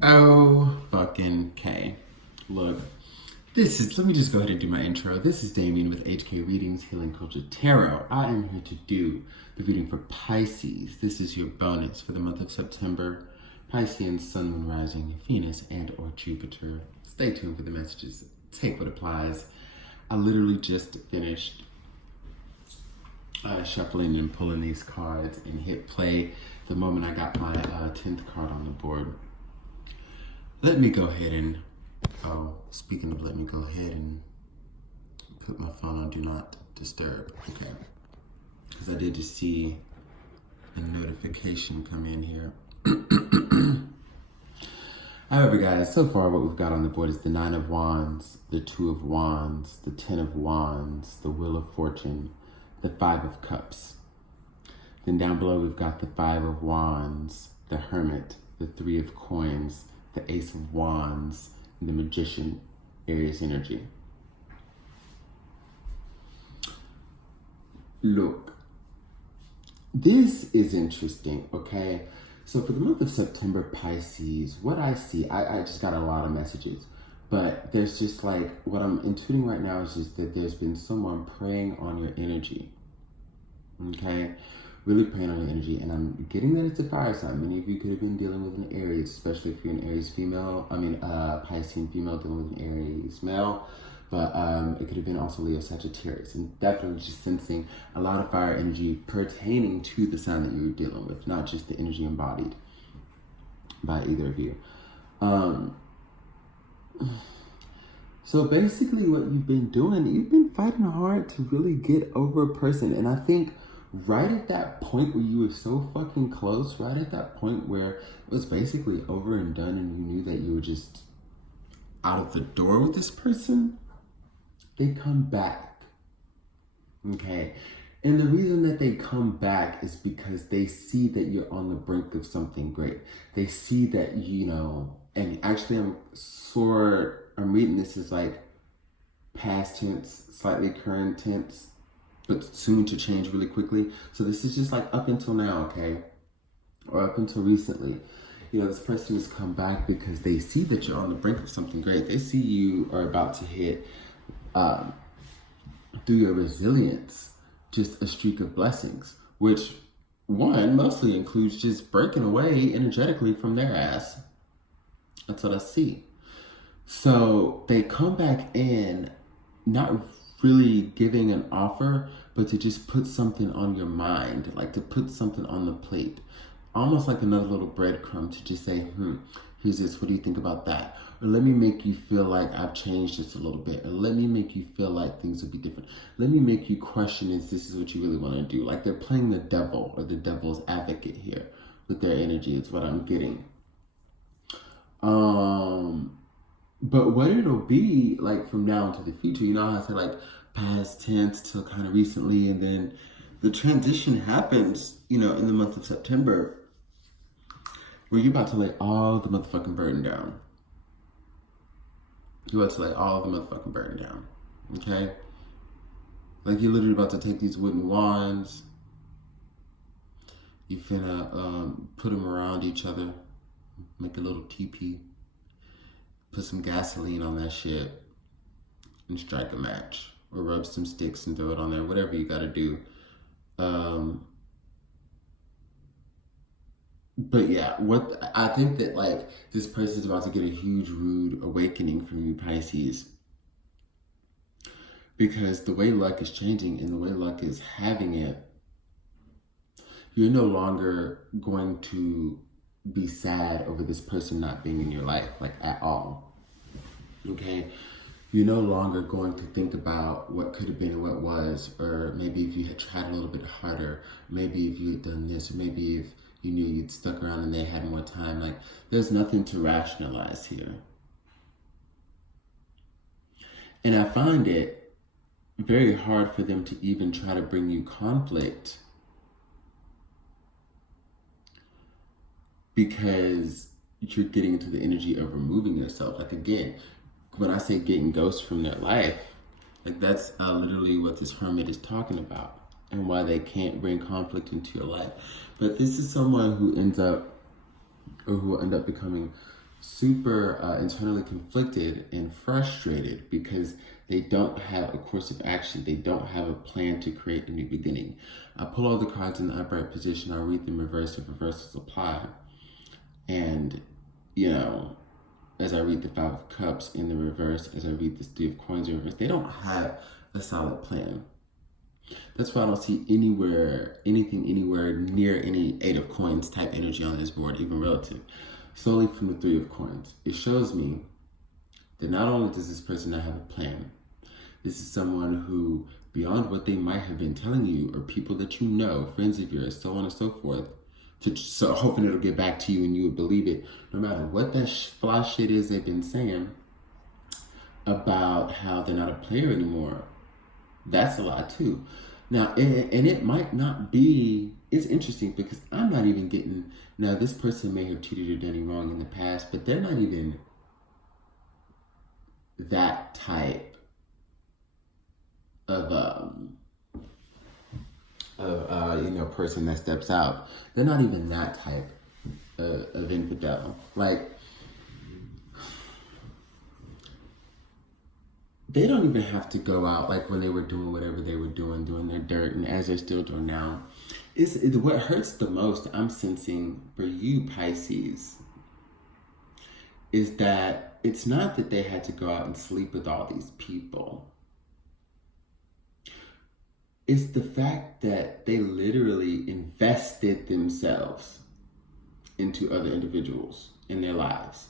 Oh, fucking K. Look, let me just go ahead and do my intro. This is Damien with HK Readings, Healing Culture Tarot. I am here to do the reading for Pisces. This is your bonus for the month of September. Piscean, Sun, Moon, Rising, Venus, and or Jupiter. Stay tuned for the messages. Take what applies. I literally just finished shuffling and pulling these cards and hit play the moment I got my 10th card on the board. Let me go ahead and, speaking of let me go ahead and put my phone on Do Not Disturb, okay? Because I did just see a notification come in here. However, guys, so far what we've got on the board is the 9 of Wands, the 2 of Wands, the 10 of Wands, the Wheel of Fortune, the 5 of Cups. Then down below we've got the 5 of Wands, the Hermit, the 3 of Coins, the Ace of Wands, and the Magician, Aries energy. Look, this is interesting, okay? So for the month of September, Pisces, what I see, I just got a lot of messages, but there's just like, what I'm intuiting right now is just that there's been someone preying on your energy, okay? Really preying on your energy, and I'm getting that it's a fire sign. Many of you could have been dealing with an Aries, especially if you're an Aries female, Piscean female dealing with an Aries male, but it could have been also Leo Sagittarius, and definitely just sensing a lot of fire energy pertaining to the sign that you're dealing with, not just the energy embodied by either of you. So basically what you've been doing, you've been fighting hard to really get over a person, and I think right at that point where you were so fucking close, right at that point where it was basically over and done and you knew that you were just out of the door with this person, they come back, okay? And the reason that they come back is because they see that you're on the brink of something great. They see that, and actually I'm reading this as like past tense, slightly current tense, but soon to change really quickly. So this is just like up until now, okay? Or up until recently. This person has come back because they see that you're on the brink of something great. They see you are about to hit, through your resilience, just a streak of blessings, which one mostly includes just breaking away energetically from their ass. That's what I see. So they come back in, not really giving an offer, but to just put something on your mind, like to put something on the plate, almost like another little breadcrumb to just say, here's this, what do you think about that? Or let me make you feel like I've changed this a little bit, or let me make you feel like things will be different. Let me make you question if this is what you really want to do. Like they're playing the devil or the devil's advocate here with their energy, is what I'm getting. But what it'll be like from now into the future, how I said like past tense till kind of recently, and then the transition happens, in the month of September, where you're about to lay all the motherfucking burden down. You're about to lay all the motherfucking burden down, okay? Like you're literally about to take these wooden wands, you finna put them around each other, make a little teepee, put some gasoline on that shit, and strike a match. Or rub some sticks and throw it on there, whatever you gotta do. But yeah, what I think that like this person's about to get a huge rude awakening from you, Pisces. Because the way luck is changing and the way luck is having it, you're no longer going to be sad over this person not being in your life, like at all. Okay? You're no longer going to think about what could have been and what was, or maybe if you had tried a little bit harder, maybe if you had done this, or maybe if you knew you'd stuck around and they had more time. Like, there's nothing to rationalize here. And I find it very hard for them to even try to bring you conflict, because you're getting into the energy of removing yourself. Like again, when I say getting ghosts from their life, like that's literally what this hermit is talking about, and why they can't bring conflict into your life. But this is someone who ends up, or who will end up becoming super internally conflicted and frustrated because they don't have a course of action. They don't have a plan to create a new beginning. I pull all the cards in the upright position. I read them reverse if reversals apply. And, you know, as I read the Five of Cups in the reverse, as I read the Three of Coins in reverse, they don't have a solid plan. That's why I don't see anything anywhere near any Eight of Coins type energy on this board, even relative. Solely from the Three of Coins. It shows me that not only does this person not have a plan, this is someone who, beyond what they might have been telling you, or people that you know, friends of yours, so on and so forth, so hoping it'll get back to you and you would believe it, no matter what that fly shit is they've been saying about how they're not a player anymore. That's a lot too. Now, and it might not be, it's interesting because I'm not even getting, now this person may have cheated or done any wrong in the past, but they're not even that type of person that steps out. They're not even that type of infidel. Like, they don't even have to go out like when they were doing whatever they were doing their dirt, and as they're still doing now. What hurts the most, I'm sensing for you, Pisces, is that it's not that they had to go out and sleep with all these people. It's the fact that they literally invested themselves into other individuals in their lives.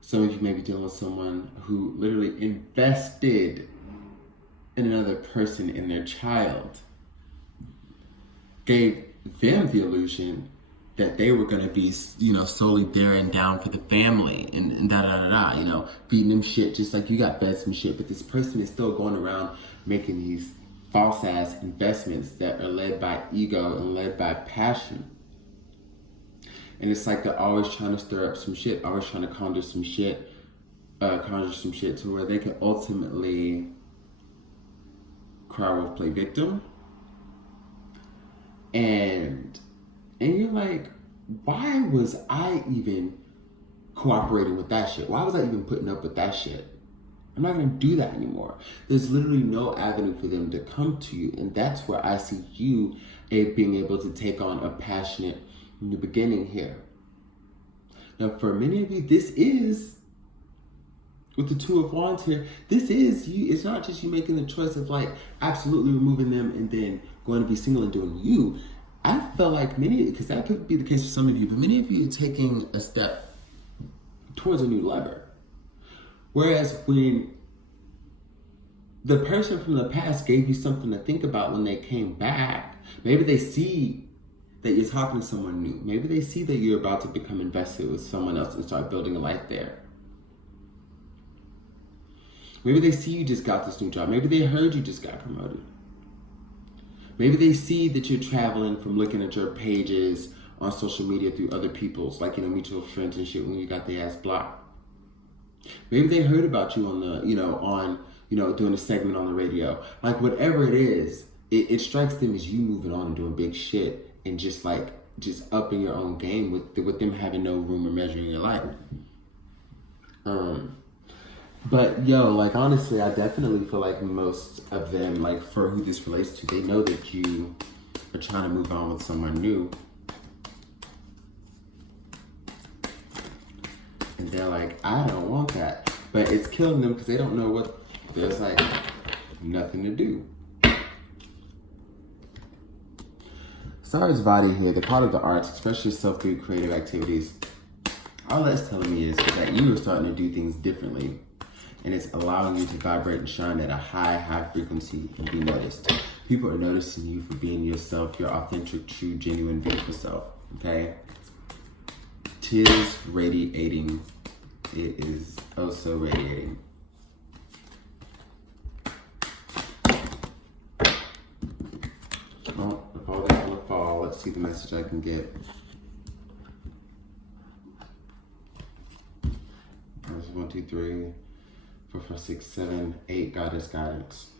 Some of you may be dealing with someone who literally invested in another person, in their child, gave them the illusion that they were going to be, solely there and down for the family and feeding them shit just like you got fed some shit. But this person is still going around making these false ass investments that are led by ego and led by passion. And it's like they're always trying to stir up some shit, always trying to conjure some shit to where they can ultimately cry wolf, play victim. And you're like, why was I even cooperating with that shit? Why was I even putting up with that shit? I'm not going to do that anymore. There's literally no avenue for them to come to you. And that's where I see you being able to take on a passionate new beginning here. Now, for many of you, this is, with the Two of Wands here, this is you. It's not just you making the choice of like absolutely removing them and then going to be single and doing you. I feel like because that could be the case for some of you, but many of you are taking a step towards a new lover. Whereas when the person from the past gave you something to think about when they came back, maybe they see that you're talking to someone new. Maybe they see that you're about to become invested with someone else and start building a life there. Maybe they see you just got this new job. Maybe they heard you just got promoted. Maybe they see that you're traveling from looking at your pages on social media through other people's, like, mutual friends and shit when you got their ass blocked. Maybe they heard about you on the, doing a segment on the radio. Like, whatever it is, it strikes them as you moving on and doing big shit and just upping your own game with them having no room or measure in your life. But honestly, I definitely feel like most of them, like for who this relates to, they know that you are trying to move on with someone new. And they're like, I don't want that. But it's killing them because they don't know what, there's like nothing to do. Stars body here, the part of the arts, express yourself through creative activities. All that's telling me is that you are starting to do things differently. And it's allowing you to vibrate and shine at a high frequency and be noticed. People are noticing you for being yourself, your authentic, true, genuine, beautiful self. Okay? 'Tis radiating. It is oh so radiating. Oh, if all that's gonna fall, let's see the message I can get. There's 1, 2, 3, 4, 5, 6, 7, 8. Goddess guidance.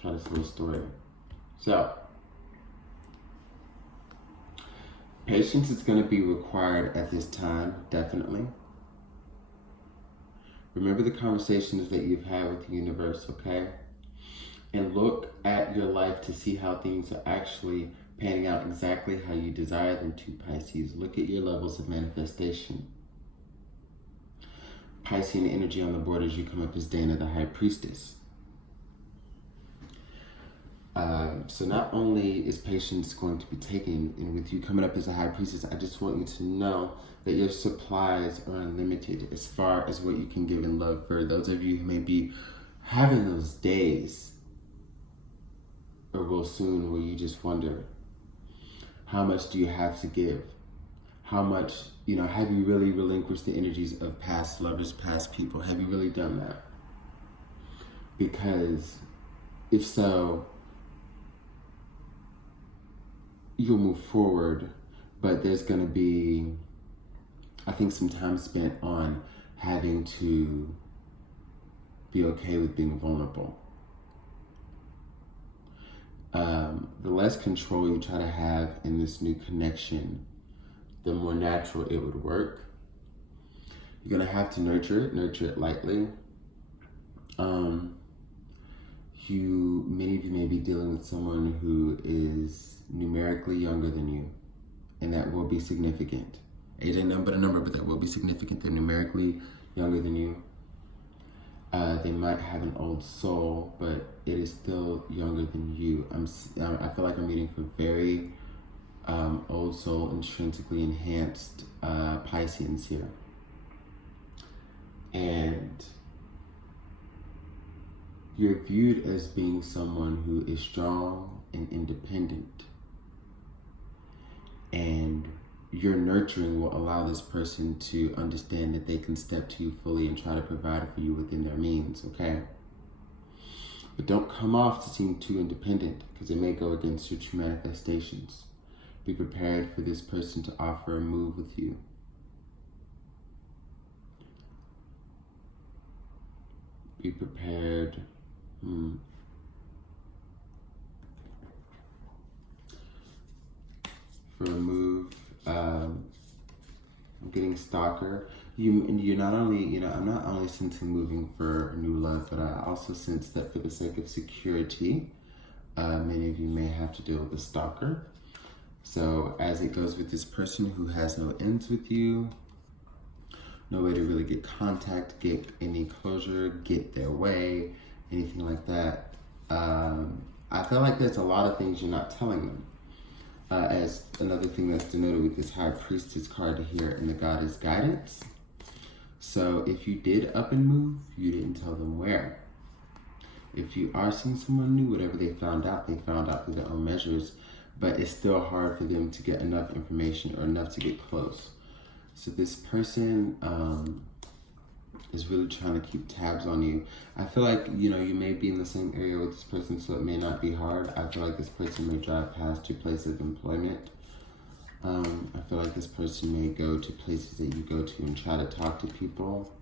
Try this little story. So, Patience is going to be required at this time, definitely. Remember the conversations that you've had with the universe, okay? And look at your life to see how things are actually panning out exactly how you desire them to, Pisces. Look at your levels of manifestation. Piscean energy on the board as you come up as Dana, the High Priestess. So not only is patience going to be taken, and with you coming up as a High Priestess, I just want you to know that your supplies are unlimited as far as what you can give in love. For those of you who may be having those days, or will soon, where you just wonder, how much do you have to give? How much, have you really relinquished the energies of past lovers, past people? Have you really done that? Because if so, you'll move forward, but there's going to be, I think, some time spent on having to be okay with being vulnerable. The less control you try to have in this new connection, the more natural it would work. You're going to have to nurture it lightly. Many of you may be dealing with someone who is numerically younger than you, and that will be significant. Age ain't nothing but a number, but that will be significant. They're numerically younger than you. They might have an old soul, but it is still younger than you. I feel like I'm reading for very old soul, intrinsically enhanced Pisceans here. And you're viewed as being someone who is strong and independent. And your nurturing will allow this person to understand that they can step to you fully and try to provide for you within their means, okay? But don't come off to seem too independent, because it may go against your true manifestations. Be prepared for this person to offer a move with you. Be prepared. For a move. I'm getting stalker. You're not only, I'm not only sensing moving for new love, but I also sense that for the sake of security, many of you may have to deal with a stalker. So as it goes with this person who has no ends with you, no way to really get contact, get any closure, get their way, anything like that. I feel like there's a lot of things you're not telling them. As another thing that's denoted with this High Priestess card here in the Goddess Guidance. So if you did up and move, you didn't tell them where. If you are seeing someone new, whatever they found out through their own measures, but it's still hard for them to get enough information or enough to get close. So this person is really trying to keep tabs on you. I feel like, you may be in the same area with this person, so it may not be hard. I feel like this person may drive past your place of employment. I feel like this person may go to places that you go to and try to talk to people.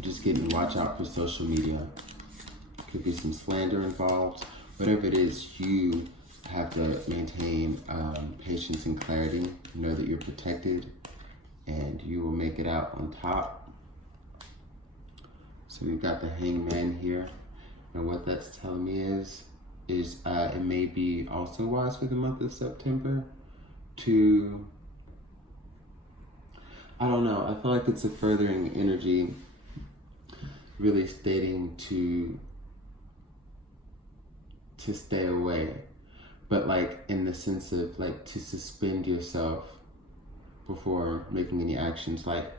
Just watch out for social media. Could be some slander involved. Whatever it is, you have to maintain patience and clarity. Know that you're protected and you will make it out on top. So we've got the Hangman here. And what that's telling me is it may be also wise for the month of September to, I don't know, I feel like it's a furthering energy, really stating to stay away. But like in the sense of like to suspend yourself before making any actions. Like,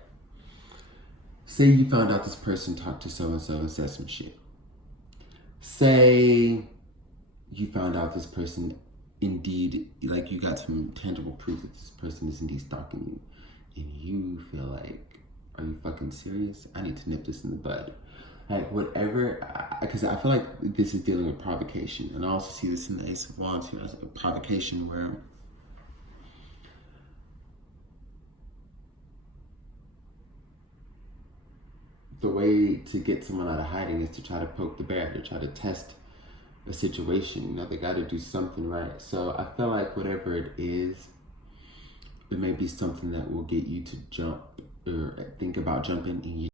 say you found out this person talked to so-and-so and said some shit. Say you found out this person indeed, like you got some tangible proof that this person is indeed stalking you. And you feel like, are you fucking serious? I need to nip this in the bud. Like whatever, because I feel like this is dealing with provocation. And I also see this in the Ace of Wands here as a provocation where the way to get someone out of hiding is to try to poke the bear, to try to test a situation. You know, they got to do something right. So I feel like whatever it is, it may be something that will get you to jump or think about jumping, and you